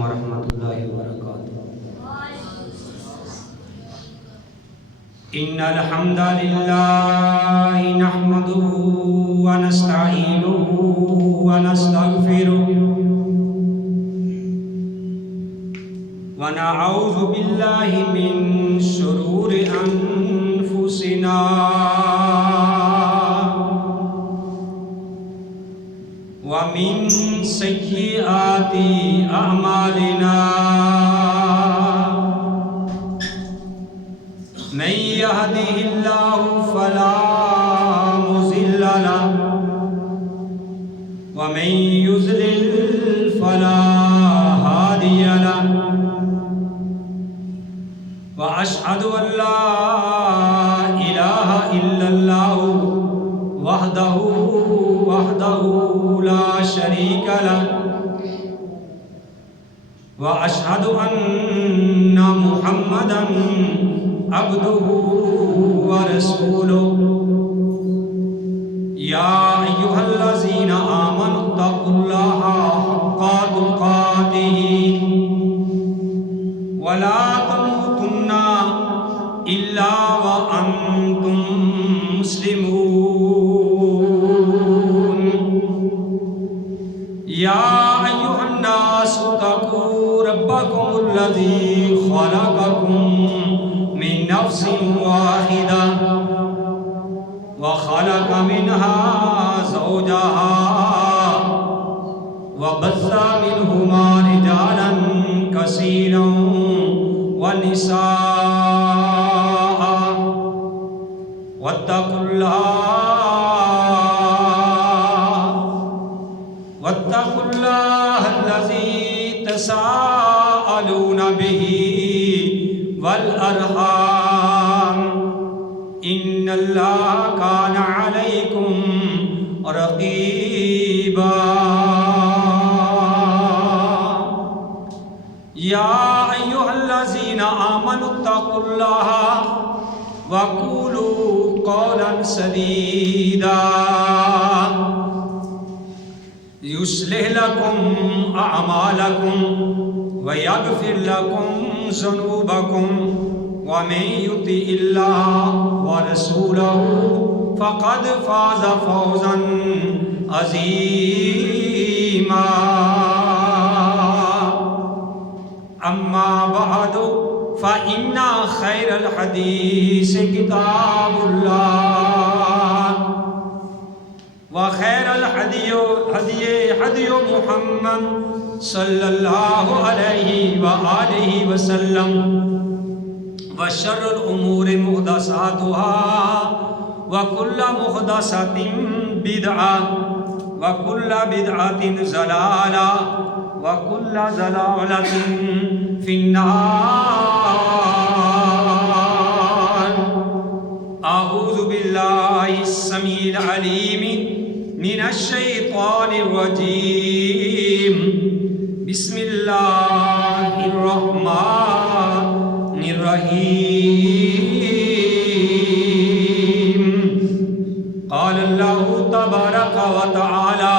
ورحمۃ اللہ وبرکاتہ۔ ان الحمد للہ نحمده ونستعینه ونستغفره ونعوذ باللہ من شرور انفسنا ومن سیئات اعمالنا من يهده الله فلا مضل له ومن يضلل فلا هادي له وأشهد أن لا إله إلا الله وحده لا شريك له وأشهد أن محمدا عبده ورسوله يا أيها الذين آمنوا اتقوا الله حق تقاته ولا تموتن إلا وأنتم مسلمون يا أيها الناس اتقوا ربكم الذي خلقكم من نفس واحدة وخلق منها زوجها وبث منهما رجالا كثيرا ونساء واتقوا الله الذي تساءلون به والأرحام إن الله كان عليكم رقيبا يا أيها الذين آمنوا اتقوا الله وقولوا قولا سديدا يصلح لكم أعمالكم ويغفر لكم ذنوبكم ومن يطع الله ورسوله فقد فاز فوزا عظيما أما بعد فإن خير الحديث كتاب الله وخير الهدي هدي محمد صلى الله عليه وآله وسلم وشر الأمور محدثاتها وكل محدثة بدعة وكل بدعة ضلالة وكل ضلالة في النار أعوذ بالله السميع العليم من الشيطان الرجيم بسم الله الرحمن الرحيم قال الله تبارك وتعالى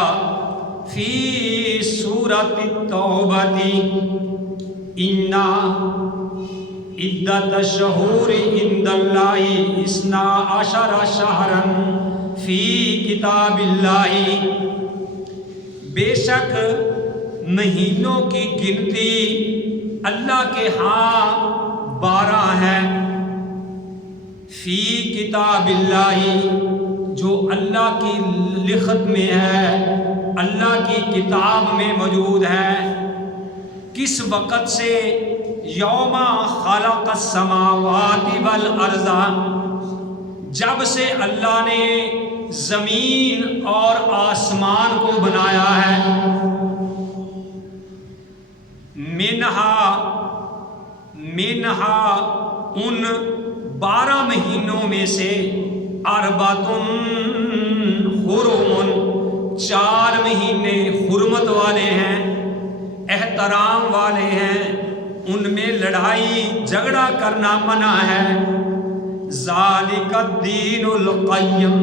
في سورة التوبة إن عدة الشهور عند الله 12 شهرا فی کتاب اللہ، بے شک مہینوں کی گنتی اللہ کے ہاں 12 ہے، فی کتاب اللہ جو اللہ کی لکھت میں ہے، اللہ کی کتاب میں موجود ہے۔ کس وقت سے؟ یوم خلق السماوات والارض، جب سے اللہ نے زمین اور آسمان کو بنایا ہے۔ منہا ان 12 مہینوں میں سے اربعۃ حرم، 4 مہینے حرمت والے ہیں، احترام والے ہیں، ان میں لڑائی جھگڑا کرنا منع ہے۔ ذالک الدین القیم،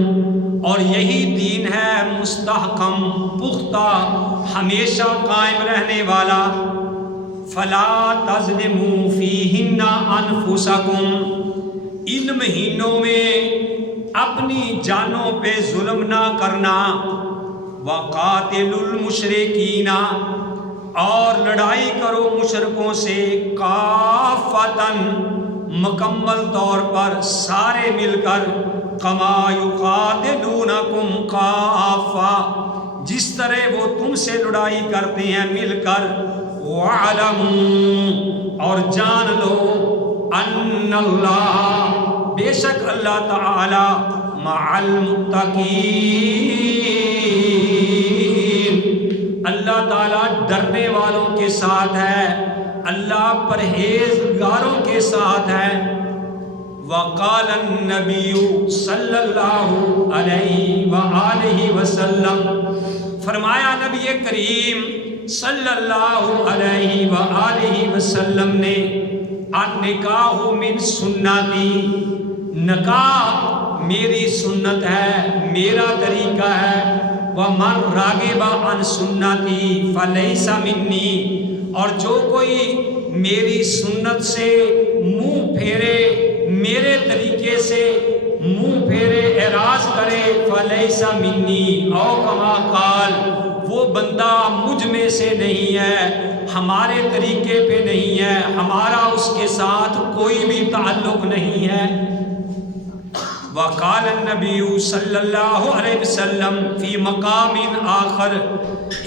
اور یہی دین ہے مستحکم، پختہ، ہمیشہ قائم رہنے والا۔ فلا تظلموا فیہن انفسکم، ان مہینوں میں اپنی جانوں پہ ظلم نہ کرنا، وقاتلوا المشرکین، اور لڑائی کرو مشرکوں سے، کافتن، مکمل طور پر سارے مل کر، کما یقاتلونکم کافہ، جس طرح وہ تم سے لڑائی کرتے ہیں مل کر، وَاعْلَمُوا، اور جان لو، ان اللہ، بے شک اللہ تعالی، مع المتقین، اللہ تعالیٰ ڈرنے والوں کے ساتھ ہے، اللہ پرہیزگاروں کے ساتھ ہے۔ وقال النبی صلی اللہ علیہ وآلہ وسلم، فرمایا نبی کریم صلی اللہ علیہ وآلہ وسلم نے، النکاح من سنتی، نکاح میری سنت ہے، میرا طریقہ ہے، ومن راغب عن سنتی فلیس منی، اور جو کوئی میری سنت سے منہ پھیرے، میرے طریقے سے منہ پھیرے، اعراض کرے، فلیس منی، او کما قال، وہ بندہ مجھ میں سے نہیں ہے، ہمارے طریقے پہ نہیں ہے، ہمارا اس کے ساتھ کوئی بھی تعلق نہیں ہے۔ وقال النبی صلی اللہ علیہ وسلم فی مقام آخر،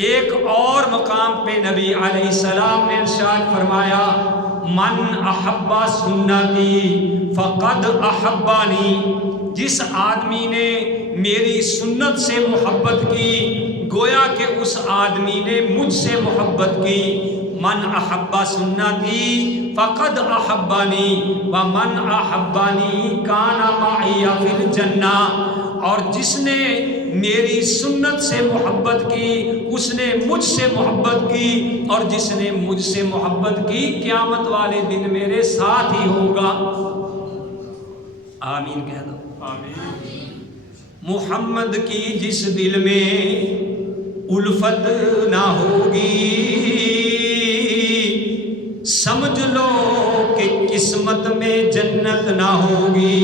ایک اور مقام پہ نبی علیہ السلام نے ارشاد فرمایا، من احب سنتی فقد احبانی، جس آدمی نے میری سنت سے محبت کی، گویا کہ اس آدمی نے مجھ سے محبت کی۔ من احب سنتی فقد احبانی ومن احبانی کان معی فی الجنہ، اور جس نے میری سنت سے محبت کی اس نے مجھ سے محبت کی، اور جس نے مجھ سے محبت کی قیامت والے دن میرے ساتھ ہی ہوگا۔ آمین کہہ دو۔ محمد کی جس دل میں الفت نہ ہوگی، سمجھ لو کہ قسمت میں جنت نہ ہوگی۔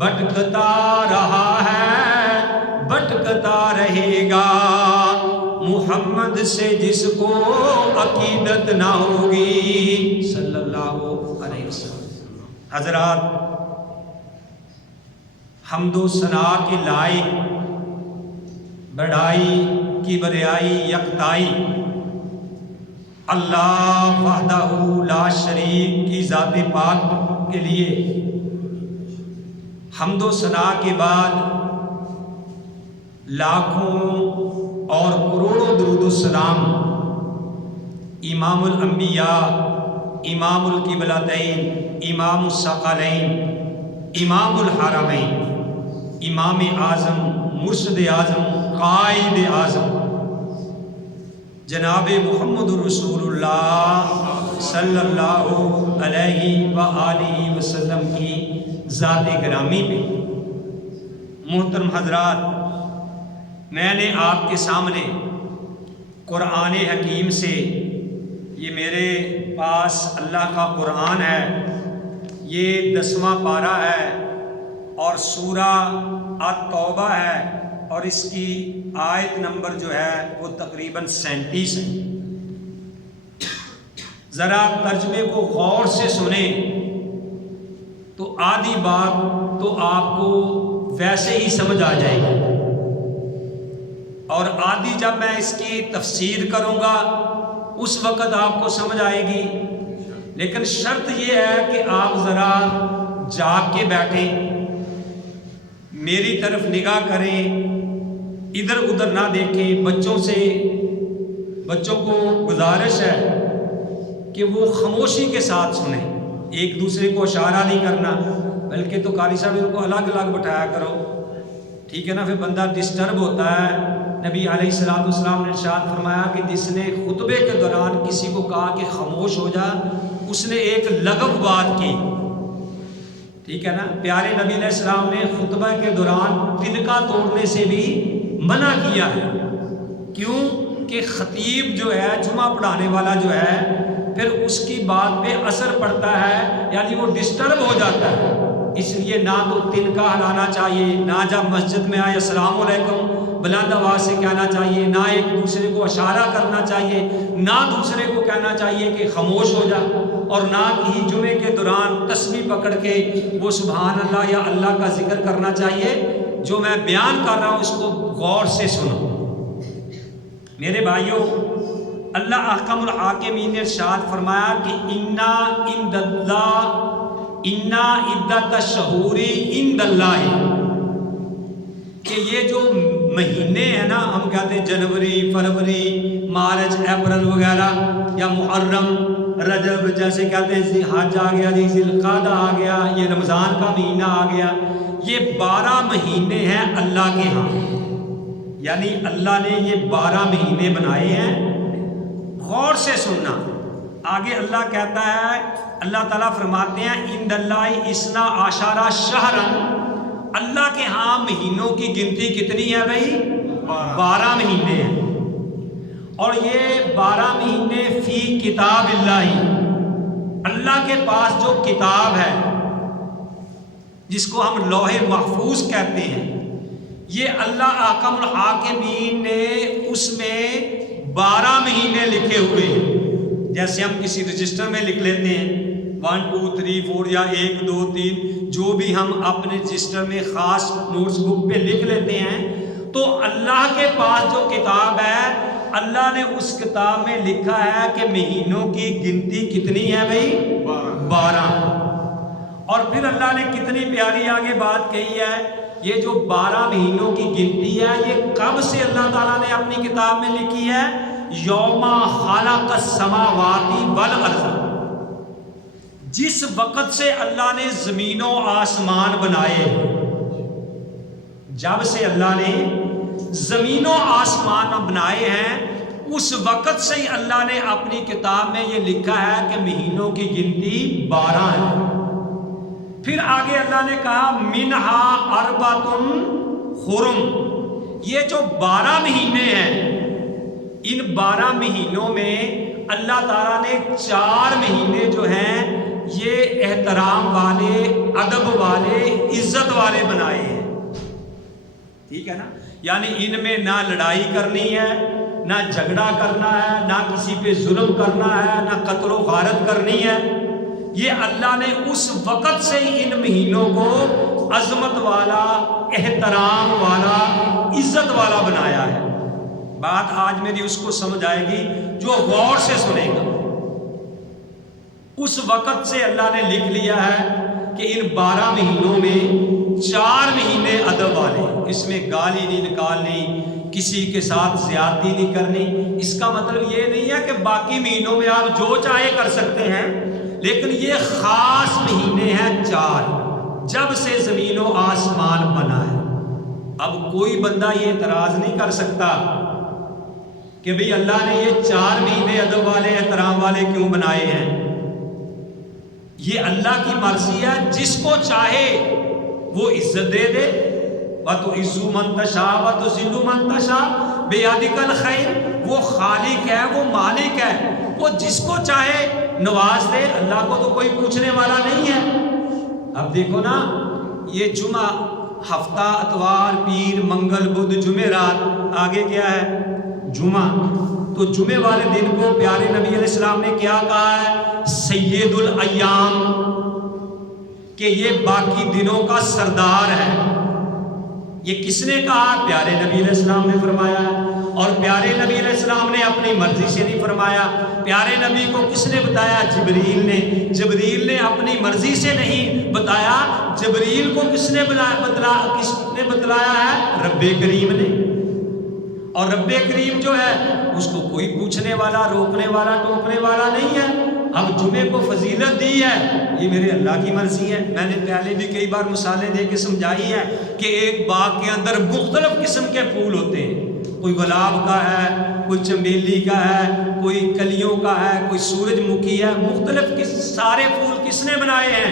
بھٹکتا رہا ہے، بھٹکتا رہے گا، محمد سے جس کو عقیدت نہ ہوگی، صلی اللہ علیہ وسلم۔ حضرات، حمد و ثنا کے لائق، بڑائی کی بریائی یکتائی اللہ وحدہ لا شریک کی ذات پاک کے لیے حمد و ثنا کے بعد لاکھوں اور کروڑوں درود و سلام امام الانبیاء، امام القبلتین، امام الثقلین، امام الحرمین، امام اعظم، مرشد اعظم، قائد اعظم جناب محمد رسول اللہ صلی اللہ علیہ وآلہ وسلم کی ذات گرامی پہ۔ محترم حضرات، میں نے آپ کے سامنے قرآن حکیم سے، یہ میرے پاس اللہ کا قرآن ہے، یہ 10واں پارہ ہے اور سورہ التوبہ ہے، اور اس کی آیت نمبر جو ہے وہ تقریباً 37 ہے۔ ذرا ترجمے کو غور سے سنیں تو آدھی بات تو آپ کو ویسے ہی سمجھ آ جائے گی، اور آدھی جب میں اس کی تفسیر کروں گا اس وقت آپ کو سمجھ آئے گی، لیکن شرط یہ ہے کہ آپ ذرا جاگ کے بیٹھیں، میری طرف نگاہ کریں، ادھر ادھر نہ دیکھیں۔ بچوں کو گزارش ہے کہ وہ خاموشی کے ساتھ سنیں، ایک دوسرے کو اشارہ نہیں کرنا، بلکہ تو قاری صاحب ان کو الگ الگ بٹھایا کرو، ٹھیک ہے نا، پھر بندہ ڈسٹرب ہوتا ہے۔ نبی علیہ السلام نے ارشاد فرمایا کہ جس نے خطبے کے دوران کسی کو کہا کہ خاموش ہو جا، اس نے ایک لغو بات کی، ٹھیک ہے نا۔ پیارے نبی علیہ السلام نے خطبہ کے دوران تنکا توڑنے سے بھی منع کیا ہے، کیوں؟ کہ خطیب جو ہے، جمعہ پڑھانے والا جو ہے، پھر اس کی بات پہ اثر پڑتا ہے، یعنی وہ ڈسٹرب ہو جاتا ہے۔ اس لیے نہ تو تنکا ہلانا چاہیے، نہ جب مسجد میں آئے السلام علیکم بلند آواز سے کہنا چاہیے، نہ ایک دوسرے کو اشارہ کرنا چاہیے، نہ دوسرے کو کہنا چاہیے کہ خاموش ہو جا، اور نہ ہی جمعے کے دوران تسبیح پکڑ کے وہ سبحان اللہ یا اللہ کا ذکر کرنا چاہیے۔ جو میں بیان کر رہا ہوں اس کو غور سے سنو میرے بھائیوں۔ اللہ احکم الحاکمین نے ارشاد فرمایا کہ انا عدت الشہور عند اللہ، کہ یہ جو مہینے ہیں نا، ہم کہتے ہیں جنوری، فروری، مارچ، اپریل وغیرہ، یا محرم، رجب، جیسے کہتے ہیں ذی الحج آ گیا، ذی القعدہ آ گیا، یہ رمضان کا مہینہ آ گیا، یہ 12 مہینے ہیں اللہ کے ہاں، یعنی اللہ نے یہ 12 مہینے بنائے ہیں۔ غور سے سننا، آگے اللہ کہتا ہے، اللہ تعالیٰ فرماتے ہیں عند اللہ اثنا عشر شہرا، اللہ کے ہاں مہینوں کی گنتی کتنی ہے بھائی؟ 12 مہینے ہیں، اور یہ 12 مہینے فی کتاب اللہ، اللہ کے پاس جو کتاب ہے جس کو ہم لوح محفوظ کہتے ہیں، یہ اللہ احکم الحاکمین نے اس میں 12 مہینے لکھے ہوئے ہیں۔ جیسے ہم کسی رجسٹر میں لکھ لیتے ہیں 1 2 3 4 یا 1 2 3، جو بھی ہم اپنے رجسٹر میں خاص نوٹس بک پہ لکھ لیتے ہیں، تو اللہ کے پاس جو کتاب ہے، اللہ نے اس کتاب میں لکھا ہے کہ مہینوں کی گنتی کتنی ہے بھائی؟ 12۔ اور پھر اللہ نے کتنی پیاری آگے بات کہی ہے، یہ جو 12 مہینوں کی گنتی ہے، یہ کب سے اللہ تعالیٰ نے اپنی کتاب میں لکھی ہے؟ یوم خلق السماوات والارض، جس وقت سے اللہ نے زمین و آسمان بنائے، جب سے اللہ نے زمین و آسمان بنائے ہیں، اس وقت سے ہی اللہ نے اپنی کتاب میں یہ لکھا ہے کہ مہینوں کی گنتی 12 ہے۔ پھر آگے اللہ نے کہا منہا اربعۃ حرم، یہ جو 12 مہینے ہیں، ان 12 مہینوں میں اللہ تعالیٰ نے 4 مہینے جو ہیں یہ احترام والے، ادب والے، عزت والے بنائے ہیں، ٹھیک ہے نا؟ یعنی ان میں نہ لڑائی کرنی ہے، نہ جھگڑا کرنا ہے، نہ کسی پہ ظلم کرنا ہے، نہ قتل و غارت کرنی ہے۔ یہ اللہ نے اس وقت سے ہی ان مہینوں کو عظمت والا، احترام والا، عزت والا بنایا ہے۔ بات آج میری اس کو سمجھ آئے گی جو غور سے سنے گا۔ اس وقت سے اللہ نے لکھ لیا ہے کہ ان 12 مہینوں میں 4 مہینے ادب والے، اس میں گالی نہیں نکالنی، کسی کے ساتھ زیادتی نہیں کرنی۔ اس کا مطلب یہ نہیں ہے کہ باقی مہینوں میں آپ جو چاہے کر سکتے ہیں، لیکن یہ خاص مہینے ہیں 4، جب سے زمین و آسمان بنا ہے۔ اب کوئی بندہ یہ اعتراض نہیں کر سکتا کہ بھئی اللہ نے یہ 4 مہینے ادب والے، احترام والے کیوں بنائے ہیں؟ یہ اللہ کی مرضی ہے، جس کو چاہے وہ عزت دے دے۔ وَتُعِزُّ مَن تَشَاءُ وَتُذِلُّ مَن تَشَاءُ بِيَدِكَ الْخَيْرُ، وہ خالق ہے، وہ مالک ہے، وہ جس کو چاہے نواز دے۔ اللہ کو تو کوئی پوچھنے والا نہیں ہے۔ اب دیکھو نا، یہ جمعہ، ہفتہ، اتوار، پیر، منگل، بدھ، جمعرات، آگے کیا ہے؟ جمعہ۔ تو جمعے والے دن کو پیارے نبی علیہ السلام نے کیا کہا ہے؟ سید الایام، کہ یہ باقی دنوں کا سردار ہے۔ یہ کس نے کہا؟ پیارے نبی علیہ السلام نے فرمایا ہے، اور پیارے نبی علیہ السلام نے اپنی مرضی سے نہیں فرمایا۔ پیارے نبی کو کس نے بتایا؟ جبریل نے۔ جبریل نے اپنی مرضی سے نہیں بتایا، جبریل کو کس نے بتلایا ہے؟ رب کریم نے۔ اور رب کریم جو ہے اس کو کوئی پوچھنے والا، روکنے والا، ٹوکنے والا نہیں ہے۔ اب جمعے کو فضیلت دی ہے، یہ میرے اللہ کی مرضی ہے۔ میں نے پہلے بھی کئی بار مثالیں دے کے سمجھائی ہے کہ ایک باغ کے اندر مختلف قسم کے پھول ہوتے ہیں، کوئی گلاب کا ہے، کوئی چمیلی کا ہے، کوئی کلیوں کا ہے، کوئی سورج مکھی ہے، مختلف سارے پھول کس نے بنائے ہیں؟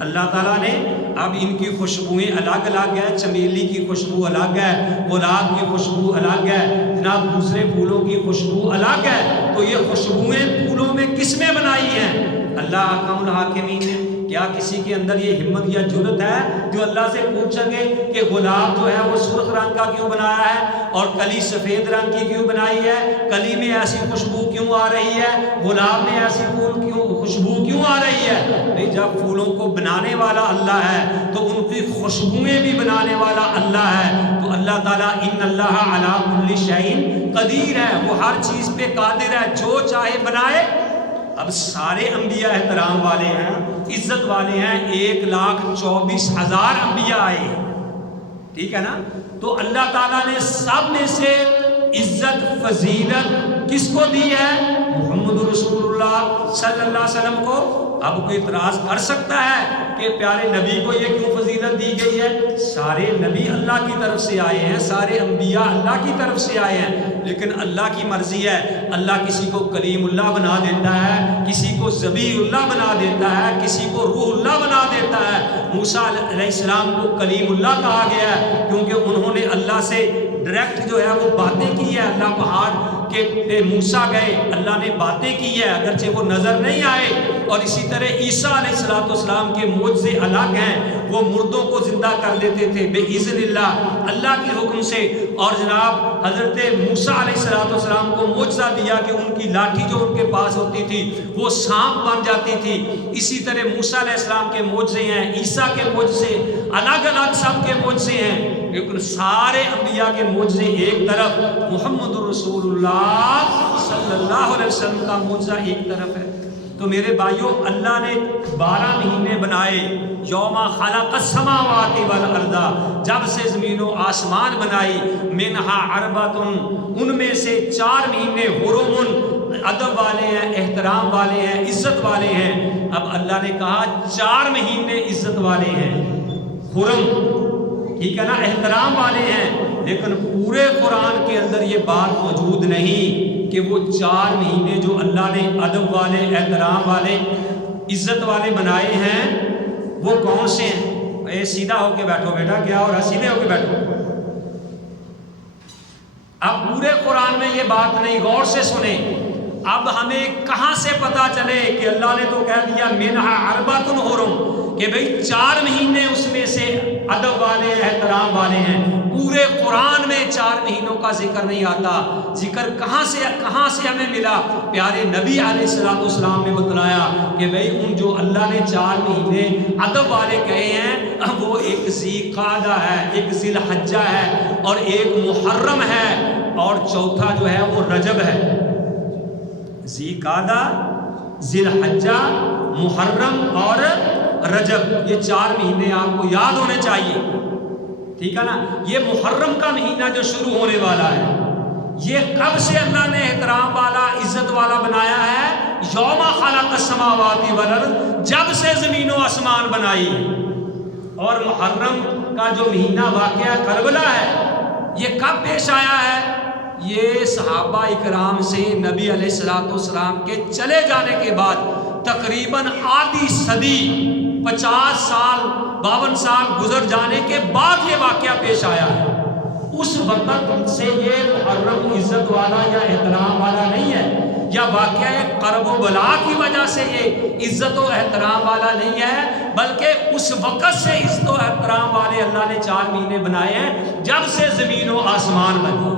اللہ تعالیٰ نے اب ان کی خوشبوئیں الگ الگ ہیں، چمیلی کی خوشبو الگ ہے، گلاب کی خوشبو الگ ہے، جناب دوسرے پھولوں کی خوشبو الگ ہے۔ تو یہ خوشبوئیں پھولوں میں کس میں بنائی ہیں؟ اللہ احکم الحاکمین نے۔ کیا کسی کے اندر یہ ہمت یا جرت ہے جو اللہ سے پوچھ سکے کہ گلاب جو ہے وہ سرخ رنگ کا کیوں بنایا ہے اور کلی سفید رنگ کی کیوں بنائی ہے؟ کلی میں ایسی خوشبو کیوں آ رہی ہے؟ گلاب میں ایسی خوشبو کیوں آ رہی ہے؟ نہیں، جب پھولوں کو بنانے والا اللہ ہے تو ان کی خوشبوئیں بھی بنانے والا اللہ ہے۔ تو اللہ تعالیٰ ان اللہ علی کل شیء قدیر ہے، وہ ہر چیز پہ قادر ہے، جو چاہے بنائے۔ اب سارے انبیاء احترام والے ہیں، عزت والے ہیں، 1,24,000 انبیاء آئے ہیں، ٹھیک ہے نا؟ تو اللہ تعالیٰ نے سب میں سے عزت فضیلت کس کو دی ہے؟ محمد رسول اللہ صلی اللہ علیہ وسلم کو۔ اب کوئی اعتراض کر سکتا ہے کہ پیارے نبی کو یہ کیوں فضیلت دی گئی ہے؟ سارے نبی اللہ کی طرف سے آئے ہیں، سارے انبیاء اللہ کی طرف سے آئے ہیں، لیکن اللہ کی مرضی ہے۔ اللہ کسی کو کلیم اللہ بنا دیتا ہے، کسی کو ذبیح اللہ بنا دیتا ہے، کسی کو روح اللہ بنا دیتا ہے۔ موسیٰ علیہ السلام کو کلیم اللہ کہا گیا ہے کیونکہ انہوں نے اللہ سے ڈائریکٹ جو ہے وہ باتیں کی ہے۔ اللہ پہاڑ کے موسیٰ گئے، اللہ نے باتیں کی ہے، اگرچہ وہ نظر نہیں آئے۔ اور اسی طرح عیسیٰ علیہ السلام کے معجزے الگ ہیں، وہ مردوں کو زندہ کر دیتے تھے بے اذن اللہ، اللہ کے حکم سے۔ اور جناب حضرت موسیٰ علیہ السلام کو معجزہ دیا کہ ان کی لاٹھی جو ان کے پاس ہوتی تھی وہ سانپ بن جاتی تھی۔ اسی طرح موسیٰ علیہ السلام کے معجزے ہیں، عیسیٰ کے معجزے الگ الگ، سب کے معجزے ہیں، لیکن سارے انبیاء کے معجزے ایک طرف، محمد رسول اللہ صلی اللہ علیہ وسلم کا معجزہ ایک طرف ہے۔ تو میرے بھائیوں، اللہ نے 12 مہینے بنائے، یوم خلق السماوات والارض، جب سے زمین و آسمان بنائی، منہا اربعۃ، ان میں سے 4 مہینے حرم، ادب والے ہیں، احترام والے ہیں، عزت والے ہیں۔ اب اللہ نے کہا 4 مہینے عزت والے ہیں، حرم، ٹھیک ہے نا، احترام والے ہیں، لیکن پورے قرآن کے اندر یہ بات موجود نہیں کہ وہ 4 مہینے جو اللہ نے ادب والے، احترام والے، عزت والے بنائے ہیں وہ کون سے ہیں؟ اے سیدھا ہو کے بیٹھو بیٹا، کیا ہو رہا، سیدھے ہو کے بیٹھو۔ اب پورے قرآن میں یہ بات نہیں، غور سے سنیں۔ اب ہمیں کہاں سے پتا چلے کہ اللہ نے تو کہہ دیا منہا اربعۃ حرم، کہ بھئی 4 مہینے اس میں سے ادب والے، احترام والے ہیں۔ پورے قرآن میں 4 مہینوں کا ذکر نہیں آتا۔ ذکر کہاں سے ہمیں ملا؟ پیارے نبی علیہ السلام نے بتلایا کہ بھئی ان جو اللہ نے 4 مہینے ادب والے کہے ہیں وہ ایک ذی قعدہ ہے، ایک ذی الحجہ ہے، اور ایک محرم ہے، اور چوتھا جو ہے وہ رجب ہے۔ ذی قعدہ، ذی الحجہ، محرم اور رجب، یہ 4 مہینے آپ کو یاد ہونے چاہیے، ٹھیک ہے نا؟ یہ محرم کا مہینہ جو شروع ہونے والا ہے، یہ کب سے اللہ نے احترام والا، عزت والا بنایا ہے؟ یوم خلق السماوات والارض، جب سے زمین و آسمان بنائی۔ اور محرم کا جو مہینہ واقعہ کربلا ہے، یہ کب پیش آیا ہے؟ یہ صحابہ اکرام سے نبی علیہ السلام کے چلے جانے کے بعد تقریباً آدھی صدی، 50 سال 52 سال گزر جانے کے بعد یہ واقعہ پیش آیا ہے۔ اس وقت سے یہ محرم عزت والا یا احترام والا نہیں ہے، یا واقعہ قرب و بلا کی وجہ سے یہ عزت و احترام والا نہیں ہے، بلکہ اس وقت سے عزت و احترام والے اللہ نے 4 مہینے بنائے ہیں جب سے زمین و آسمان بنی،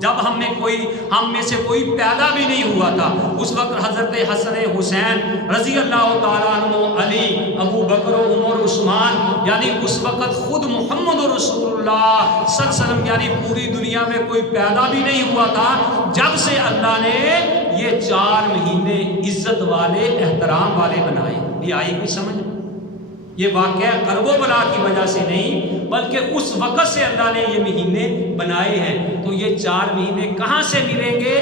جب ہم میں سے کوئی پیدا بھی نہیں ہوا تھا۔ اس وقت حضرت حسن حسین رضی اللہ تعالیٰ عنہ، علی، ابو بکر و عمر، عثمان، یعنی اس وقت خود محمد رسول اللہ صلی اللہ علیہ وسلم، یعنی پوری دنیا میں کوئی پیدا بھی نہیں ہوا تھا جب سے اللہ نے یہ 4 مہینے عزت والے، احترام والے بنائے۔ یہ آئی کوئی سمجھ؟ یہ واقعہ قرب و بلا کی وجہ سے نہیں، بلکہ اس وقت سے اللہ نے یہ مہینے بنائے ہیں۔ تو یہ 4 مہینے کہاں سے ملیں گے؟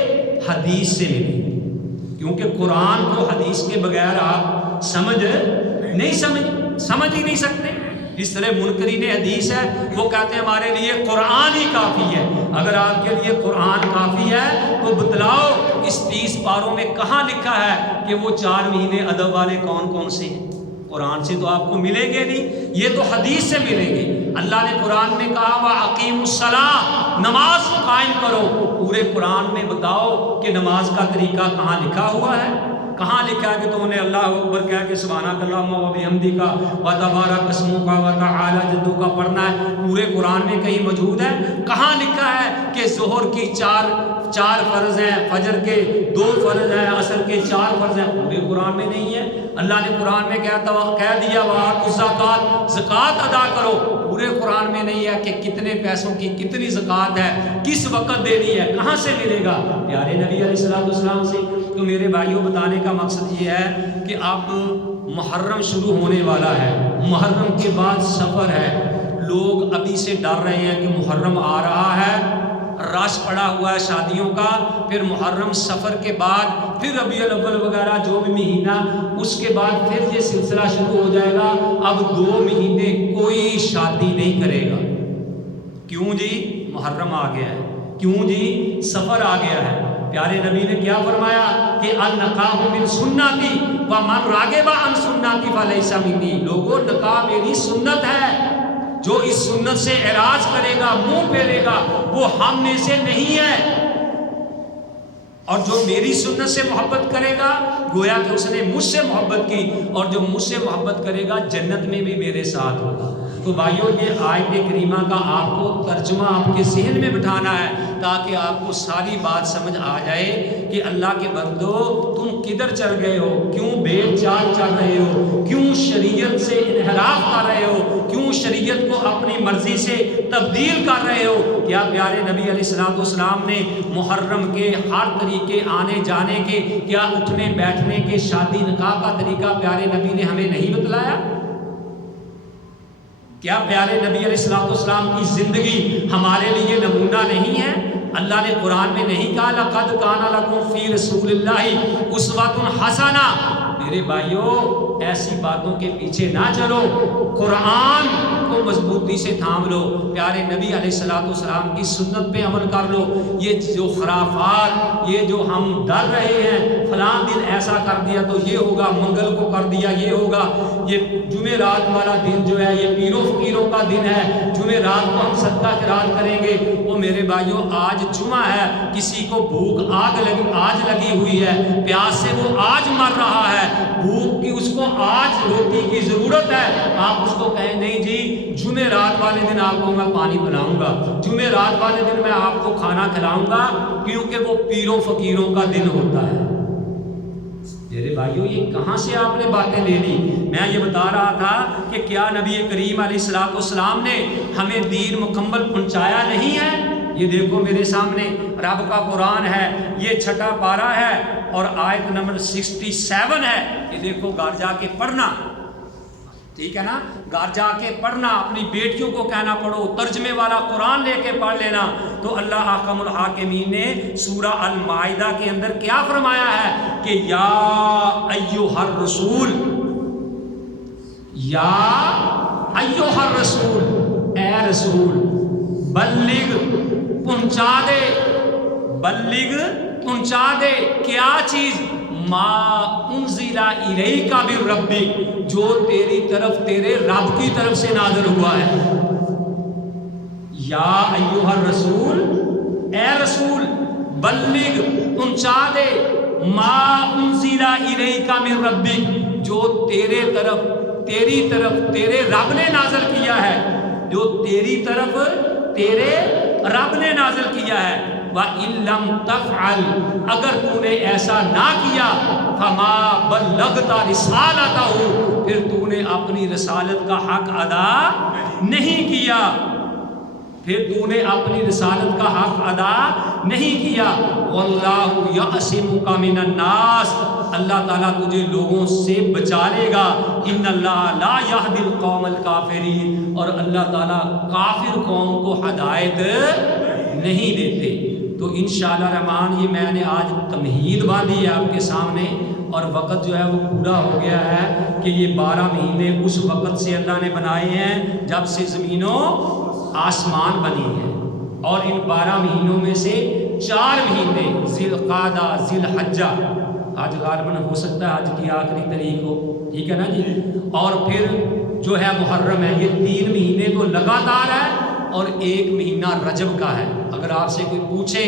حدیث سے ملیں گے، کیونکہ قرآن کو حدیث کے بغیر آپ سمجھ ہی نہیں سکتے۔ جس طرح منکرین حدیث ہے، وہ کہتے ہیں ہمارے لیے قرآن ہی کافی ہے۔ اگر آپ کے لیے قرآن کافی ہے تو بتلاؤ اس 30 پاروں میں کہاں لکھا ہے کہ وہ 4 مہینے ادب والے کون کون سے ہیں؟ قرآن سے تو آپ کو ملیں گے نہیں، یہ تو حدیث سے ملیں گے۔ اللہ نے قرآن میں کہا وَأَقِیمُوا الصَّلَاةَ، نماز قائم کرو۔ پورے قرآن میں بتاؤ کہ نماز کا طریقہ کہاں لکھا ہوا ہے؟ کہاں لکھا ہے کہ تم نے اللہ اکبر کہا کہ سبحانک اللہم و بحمدک وتبارک اسمک وتعالی جدک کا پڑھنا ہے؟ پورے قرآن میں کہیں موجود ہے؟ کہاں لکھا ہے کہ ظہر کی چار فرض ہیں، فجر کے 2 فرض ہیں، عصر کے 4 فرض ہیں؟ پورے قرآن میں نہیں ہے۔ اللہ نے قرآن میں کہہ دیا وآتوا الزکوٰۃ، زکوٰۃ ادا کرو، پورے قرآن میں نہیں ہے کہ کتنے پیسوں کی کتنی زکوٰۃ ہے، کس وقت دینی ہے، کہاں سے ملے گا؟ پیارے نبی علیہ السلام سے۔ تو میرے بھائیوں بتانے کا مقصد یہ ہے کہ اب محرم شروع ہونے والا ہے، محرم کے بعد سفر ہے، لوگ ابھی سے ڈر رہے ہیں کہ محرم آ رہا ہے، رش پڑا ہوا ہے شادیوں کا، پھر محرم سفر کے بعد پھر ربیع الاول وغیرہ جو بھی مہینہ، اس کے بعد پھر یہ سلسلہ شروع ہو جائے گا۔ اب 2 مہینے کوئی شادی نہیں کرے گا۔ کیوں جی؟ محرم آ گیا ہے، کیوں جی؟ سفر آ گیا ہے۔ پیارے نبی نے کیا فرمایا کہ النکاح من سنتی ومن راغب عن سنتی فلیس منی، لوگوں نکاح میری سنت ہے، جو اس سنت سے اعراض کرے گا، منہ پھیرے گا، وہ ہم میں سے نہیں ہے۔ اور جو میری سنت سے محبت کرے گا گویا کہ اس نے مجھ سے محبت کی، اور جو مجھ سے محبت کرے گا جنت میں بھی میرے ساتھ ہوگا۔ تو بھائیوں یہ آیت کریمہ کا آپ کو ترجمہ آپ کے ذہن میں بٹھانا ہے تاکہ آپ کو ساری بات سمجھ آ جائے کہ اللہ کے بندو تم کدھر چل گئے ہو، کیوں بے چال چل رہے ہو، کیوں شریعت سے انحراف کر رہے ہو، کیوں شریعت کو اپنی مرضی سے تبدیل کر رہے ہو۔ کیا پیارے نبی علیہ السلام نے محرم کے ہر طریقے آنے جانے کے، کیا اٹھنے بیٹھنے کے، شادی نکاح کا طریقہ پیارے نبی نے ہمیں نہیں بتلایا؟ کیا پیارے نبی علیہ السلام کی زندگی ہمارے لیے نمونہ نہیں ہے؟ اللہ نے قرآن میں نہیں کہا لَقَدْ كَانَ لَكُمْ فِي رَسُولِ اللَّهِ أُسْوَةٌ حَسَنَةٌ؟ میرے بھائیوں ایسی باتوں کے پیچھے نہ چلو، قرآن کو مضبوطی سے تھام لو، پیارے نبی علیہ السلام کی سنت پہ عمل کر لو۔ یہ جو خرافات، یہ جو ہم ڈر رہے ہیں فلاں دن ایسا کر دیا تو یہ ہوگا، منگل کو کر دیا یہ ہوگا، یہ جمعرات والا دن جو ہے یہ پیروں فقیروں کا دن ہے، جمعرات کو ہم صدقہ خیرات کریں گے۔ وہ میرے بھائیوں آج جمعہ ہے، کسی کو بھوک آج لگی ہوئی ہے، پیاس سے وہ آج مر رہا ہے، بھوک کی اس کو آج روٹی کی ضرورت ہے، آپ اس کو کہیں نہیں جی جمعرات والے دن آپ کو میں پانی پلاؤں گا، جمعرات والے دن میں آپ کو کھانا کھلاؤں گا، کیونکہ وہ پیروں فقیروں کا دن ہوتا ہے۔ میرے بھائیوں یہ کہاں سے آپ نے باتیں لے لی؟ میں یہ بتا رہا تھا کہ کیا نبی کریم علیہ السلام نے ہمیں دین مکمل پہنچایا نہیں ہے؟ یہ دیکھو میرے سامنے رب کا قرآن ہے، یہ 6 پارہ ہے اور آیت نمبر 67 ہے۔ یہ دیکھو گھر جا کے پڑھنا، ٹھیک ہے نا، گھر جا کے پڑھنا، اپنی بیٹیوں کو کہنا پڑھو، ترجمے والا قرآن لے کے پڑھ لینا۔ تو اللہ احکم الحاکمین نے سورہ المائدہ کے اندر کیا فرمایا ہے کہ یا ایھا الرسول، یا ایھا الرسول، اے رسول، بلغ، پہنچا دے، بلغ پہنچا دے، کیا چیز؟ ما انزل الیک من ربک، جو تیری طرف تیرے رب کی طرف سے نازل ہوا ہے۔ یا ایھا الرسول، اے رسول، بلغ پہنچا دے، ما انزل الیک من ربک، جو تیری طرف تیرے رب نے نازل کیا ہے، جو تیری طرف تیرے رب نے نازل کیا ہے۔ وَإِن لَمْ تَفْعَلْ، اگر تو نے ایسا نہ کیا، فَمَا بَلَّغْتَ رِسَالَتَهُ، پھر تو نے اپنی رسالت کا حق ادا نہیں کیا، پھر تو نے اپنی رسالت کا حق ادا نہیں کیا۔ وَاللَّهُ يَعْصِمُكَ مِنَ النَّاسِ، اللہ تعالیٰ تجھے لوگوں سے بچا لے گا۔ ان اللہ لا يهدي القوم الكافرین، اور اللہ تعالیٰ کافر قوم کو ہدایت نہیں دیتے۔ تو انشاءاللہ رحمان یہ میں نے آج تمہید باندھی ہے آپ کے سامنے، اور وقت جو ہے وہ پورا ہو گیا ہے کہ یہ 12 مہینے اس وقت سے اللہ نے بنائے ہیں جب سے زمین و آسمان بنی ہے، اور ان 12 مہینوں میں سے 4 مہینے ذی القعدہ، ذی الحجہ، آج غالباً ہو سکتا ہے آج کی آخری تاریخ ہو، ٹھیک ہے نا جی. اور پھر جو ہے محرم ہے، یہ 3 مہینے تو لگاتار ہے، اور 1 مہینہ رجب کا ہے. اگر آپ سے کوئی پوچھے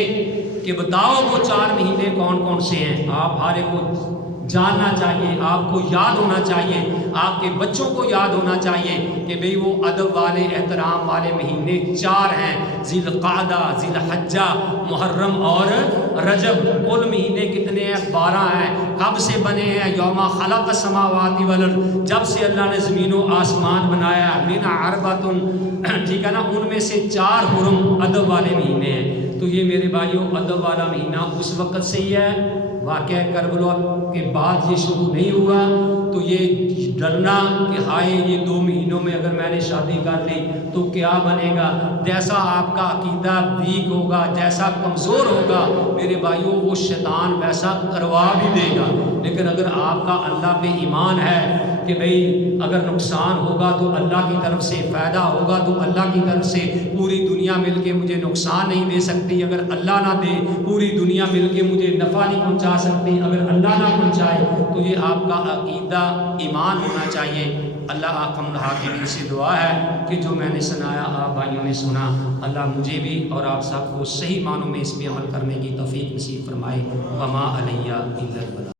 کہ بتاؤ وہ 4 مہینے کون کون سے ہیں، آپ ہر ایک کو جاننا چاہیے، آپ کو یاد ہونا چاہیے، آپ کے بچوں کو یاد ہونا چاہیے کہ بھئی وہ ادب والے، احترام والے مہینے 4 ہیں: ذی القعدہ، ذی الحجہ، محرم اور رجب. کل مہینے کتنے ہیں؟ 12 ہیں. کب سے بنے ہیں؟ یوم خلق السماوات والارض، جب سے اللہ نے زمین و آسمان بنایا. من اربعۃ، ٹھیک ہے نا، ان میں سے 4 حرم ادب والے مہینے ہیں. تو یہ میرے بھائیوں ادب والا مہینہ اس وقت سے ہی ہے. واقعہ کربلا کے بعد یہ شروع نہیں ہوا. تو یہ ڈرنا کہ ہائے یہ 2 مہینوں میں اگر میں نے شادی کر لی تو کیا بنے گا، جیسا آپ کا عقیدہ ویک ہوگا، جیسا کمزور ہوگا میرے بھائیوں، وہ شیطان ویسا کروا بھی دے گا. لیکن اگر آپ کا اللہ پہ ایمان ہے کہ بھئی اگر نقصان ہوگا تو اللہ کی طرف سے، فائدہ ہوگا تو اللہ کی طرف سے، پوری دنیا مل کے مجھے نقصان نہیں دے سکتی، اگر اللہ نہ دے پوری دنیا مل کے مجھے نفع نہیں پہنچا سکتی، اگر اللہ نہ پہنچائے. تو یہ آپ کا عقیدہ ایمان ہونا چاہیے. اللہ احکم الحاکمین سے دعا ہے کہ جو میں نے سنایا آپ بھائیوں نے سنا، اللہ مجھے بھی اور آپ سب کو صحیح معنوں میں اس پہ عمل کرنے کی توفیق نصیب فرمائے. وما علیہ الا البلاغ.